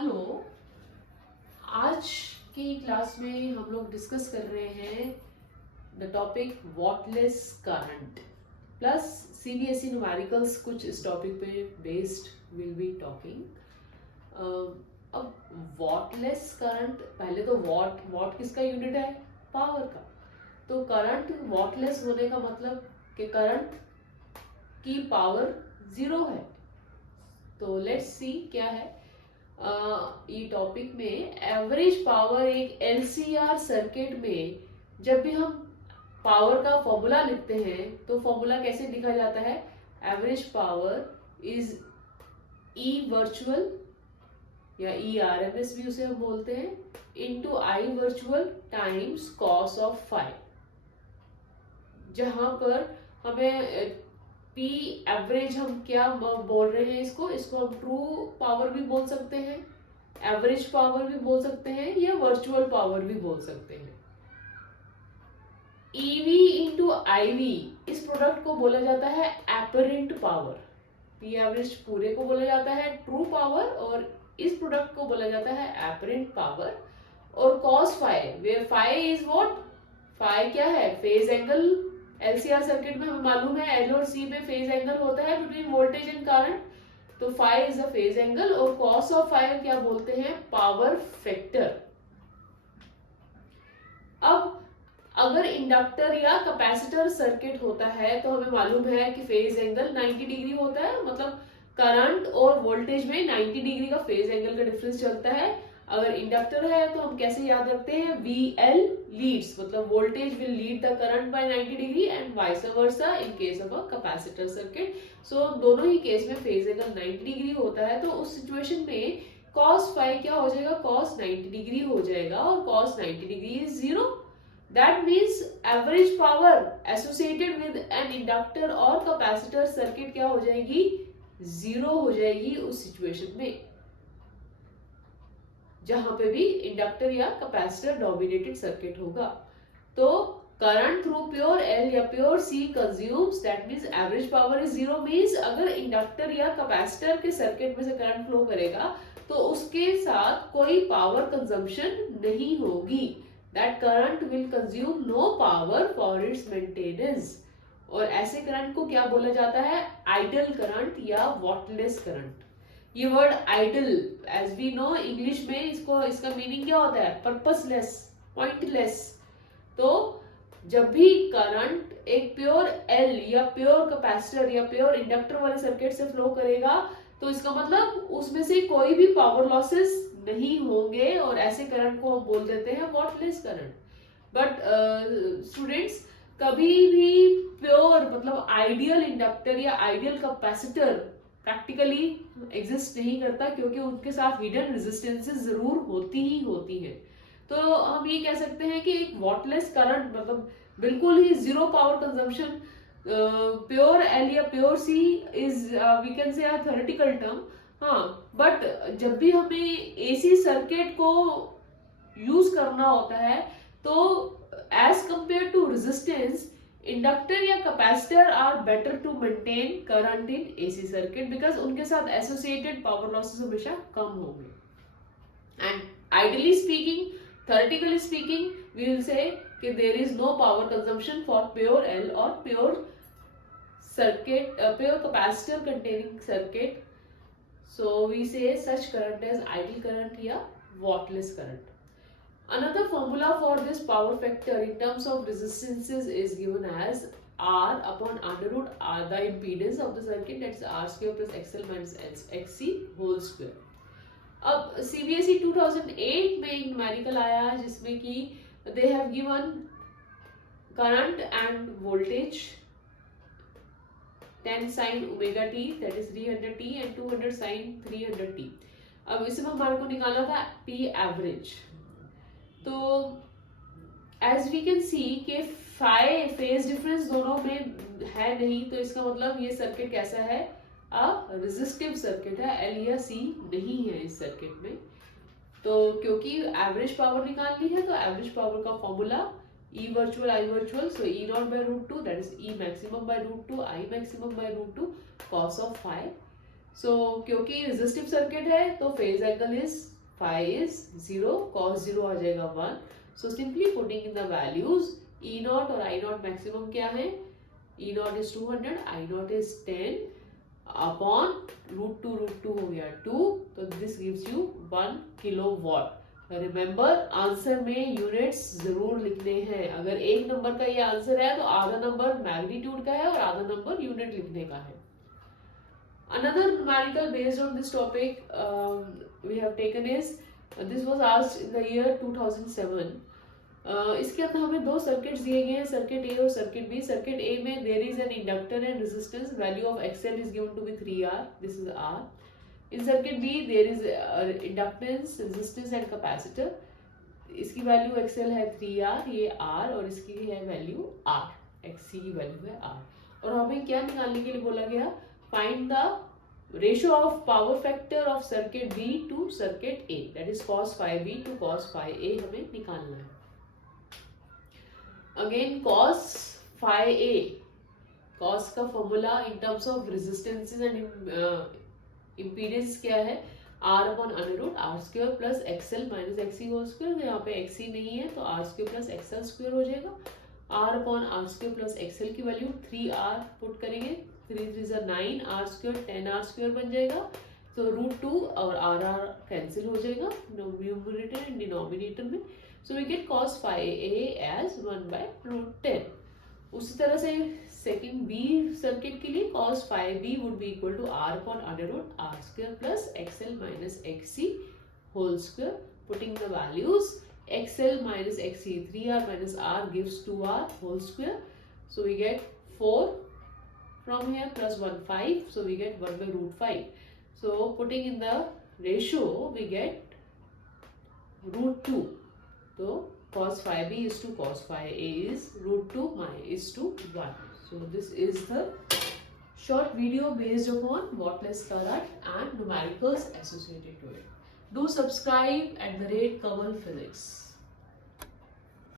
Hello. आज की class में हम लोग डिस्कस कर रहे हैं the topic wattless current plus CBSE numericals कुछ इस टॉपिक पे बेस्ड विल बी टॉकिंग। अब वॉटलेस करंट, पहले तो वॉट किसका यूनिट है? पावर का। तो करंट वॉटलेस होने का मतलब कि करंट की पावर जीरो है। तो लेट्स सी क्या है ये टॉपिक में। एवरेज पावर एक एलसीआर सर्किट में जब भी हम पावर का फॉर्मूला लिखते हैं तो फॉर्मूला कैसे लिखा जाता है? Average power is E virtual या ई आरएमएस भी उसे हम बोलते हैं into I virtual times cos of five, जहां पर हमें पी एवरेज हम क्या बोल रहे हैं, इसको हम ट्रू पावर भी बोल सकते हैं, एवरेज पावर भी बोल सकते हैं या वर्चुअल पावर भी बोल सकते हैं। ईवी इंटू आईवी, इस प्रोडक्ट को बोला जाता है एपरेंट पावर। पी एवरेज पूरे को बोला जाता है ट्रू पावर और इस प्रोडक्ट को बोला जाता है एपरेंट पावर। और cos phi, where phi is what? Phi क्या है? Phase angle. एलसीआर सर्किट में हमें मालूम है एल और सी में फेज एंगल होता है बिटवीन वोल्टेज एंड करंट, तो five is a phase angle. और कॉस ऑफ फाइव क्या बोलते हैं? Power factor. अब अगर इंडक्टर या कैपेसिटर सर्किट होता है तो हमें मालूम है कि फेज एंगल 90 डिग्री होता है, मतलब करंट और वोल्टेज में 90 डिग्री का फेज एंगल का डिफरेंस चलता है। अगर इंडक्टर है तो हम कैसे याद रखते हैं? VL लीड्स, मतलब voltage will lead the current by 90 degree and vice versa in case of a capacitor circuit. So दोनों ही केस में फेज एंगल 90 डिग्री होता है। तो उस सिचुएशन में cos फाइव क्या हो जाएगा? cos 90 डिग्री हो जाएगा और cos 90 degree is zero. That means average power associated with an inductor और कैपेसिटर सर्किट क्या हो जाएगी? जीरो हो जाएगी उस सिचुएशन में जहां पे भी इंडक्टर या कैपेसिटर डोमिनेटेड सर्किट होगा। तो करंट थ्रू प्योर एल या pure C consumes, that means average power is zero. Means अगर इंडक्टर या कैपेसिटर के सर्किट में से करंट फ्लो करेगा तो उसके साथ कोई पावर कंजम्पशन नहीं होगी। That current will consume no power for its maintenance. और ऐसे करंट को क्या बोला जाता है? आइडल करंट या वॉटलेस करंट। ये word idle, as we know English में इसका मीनिंग क्या होता है? Purposeless, pointless. तो जब भी करंट एक प्योर एल या प्योर कैपेसिटर या प्योर इंडक्टर वाले सर्किट से फ्लो करेगा तो इसका मतलब उसमें से कोई भी पावर लॉसेस नहीं होंगे और ऐसे करंट को हम बोल देते हैं वॉटलेस करंट। बट स्टूडेंट्स, कभी भी प्योर मतलब आइडियल इंडक्टर या आइडियल कैपेसिटर प्रैक्टिकली एग्जिस्ट नहीं करता, क्योंकि उनके साथ हिडन रेजिस्टेंसेस जरूर होती ही होती है। तो हम ये कह सकते हैं कि एक वॉटलेस करंट मतलब बिल्कुल ही zero power consumption, pure L या pure C is we can say theoretical term. हाँ, बट जब भी हमें एसी सर्किट को यूज करना होता है तो as compare to resistance, inductor या capacitor are better to maintain current in AC circuit because उनके साथ एसोसिएटेड पावर लॉसेस हमेशा कम होंगे। And ideally speaking, theoretically speaking, we will say कि there is no power consumption for pure L or pure circuit, pure capacitor containing circuit. So we say such current as ideal current या whattless current. Another formula for this power factor in terms of resistances is given as R upon under root R, the impedance of the circuit, that's R square plus XL minus XC whole square. अब CBSE 2008 में एक numerical आया जिसमें कि they have given current end voltage 10 sin omega t that is 300 t and 200 sin 300 t। अब इसमें हमारे को निकालना था पी एवरेज। तो एज वी कैन सी के फाइव फेज डिफरेंस दोनों में है नहीं, तो इसका मतलब ये सर्किट कैसा है? रेजिस्टिव सर्किट है, एल या सी नहीं है इस सर्किट में। तो क्योंकि एवरेज पावर निकालनी है तो एवरेज पावर का formula E virtual I virtual, so E not by root two that is E maximum by root two I maximum by root two cos of five. So क्योंकि resistive circuit है तो phase angle is phi is 0, cos 0 आ जाएगा 1. So simply putting in the values E not और I not maximum क्या है, E not is 200, I not is 10 upon √2 हो गया 2, तो this gives you 1 kilowatt. Remember answer में यूनिट्स जरूर लिखने हैं. अगर एक नंबर का ये आंसर है तो आधा नंबर मैग्नीट्यूड का है और आधा नंबर यूनिट लिखने का है. Another numerical based on this topic we have taken is this was asked in the year 2007. इसके अंदर हमें दो सर्किट्स दिए गए हैं, सर्किट ए और सर्किट बी. सर्किट ए में there is an inductor and resistance, value of XL is given to be 3R, this is R. In circuit B there is inductance, resistance and capacitor. इसकी value XL है 3R, ये R, और इसकी है value R, XC की value है R. और हमें क्या निकालने के लिए बोला गया, find the ratio of power factor of circuit B to circuit A, that is cos phi B to cos phi A हमें निकालना है. Again cos phi A, cos का formula in terms of resistances and impedance क्या है, R upon under root R square plus XL minus XC whole square. यहाँ पे XC नहीं है तो R square plus XL square हो जाएगा. R upon R square plus XL की वैल्यू 3R पुट करेंगे, 3 3 9, R square 10R square बन जाएगा. तो √2 और R कैंसिल हो जाएगा न्यूमरेटर एंड डिनोमिनेटर में. So we get cos phi A as 1/√10. उसी तरह से सेकंड बी सर्किट के लिए cos phi B would be equal to R upon under root R square plus XL minus XC whole square. Putting the values, XL minus XC 3R minus R gives 2R whole square. So we get 4 from here plus 1 5, so we get 1/√5. So putting in the ratio we get √2. So cos phi B is to cos phi A is √2 is to 1. So this is the short video based upon Wattles current and numericals associated to it. Do subscribe at the rate Kamal Physics.